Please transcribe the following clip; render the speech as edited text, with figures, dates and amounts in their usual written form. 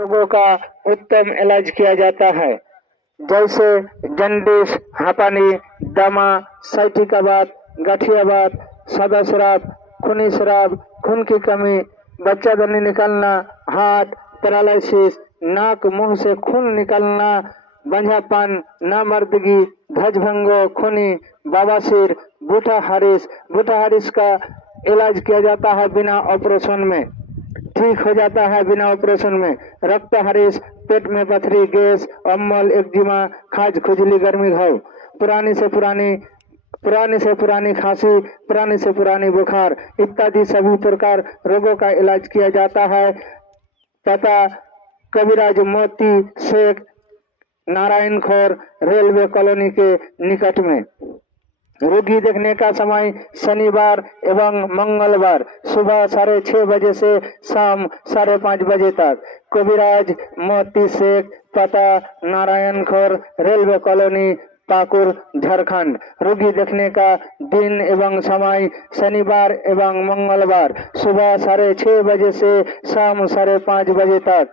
रोगों का उत्तम इलाज किया जाता है, जैसे जन्डिस, हांपानी, दमा, साइटिकाबाद, गठियाबाद, सादा शराब, खूनी शराब, खून की कमी, बच्चादानी निकलना, हार्ट पैरालिसिस, नाक मुंह से खून निकलना, बंझापन, नामर्दगी, ध्वजभंगो, खूनी, बवासीर, बूटा हारिस का इलाज किया जाता है बिना ऑपरेशन में, ठीक हो जाता है बिना ऑपरेशन में। रक्त हरीश, पेट में पथरी, गैस, अम्ल, एक्जिमा, खाज, खुजली, गर्मी घाव, पुरानी से पुरानी खांसी, पुरानी से पुरानी बुखार इत्यादि सभी प्रकार रोगों का इलाज किया जाता है तथा कविराज मोती शेख, नारायण खोर, रेलवे कॉलोनी के निकट में। रोगी देखने का समय शनिवार एवं मंगलवार सुबह 6:30 बजे से शाम 5:30 बजे तक। कविराज मोती शेख, पता नारायण खोर, रेलवे कॉलोनी, पाकुर, झारखंड। रोगी देखने का दिन एवं समय शनिवार एवं मंगलवार सुबह 6:30 बजे से शाम 5:30 बजे तक।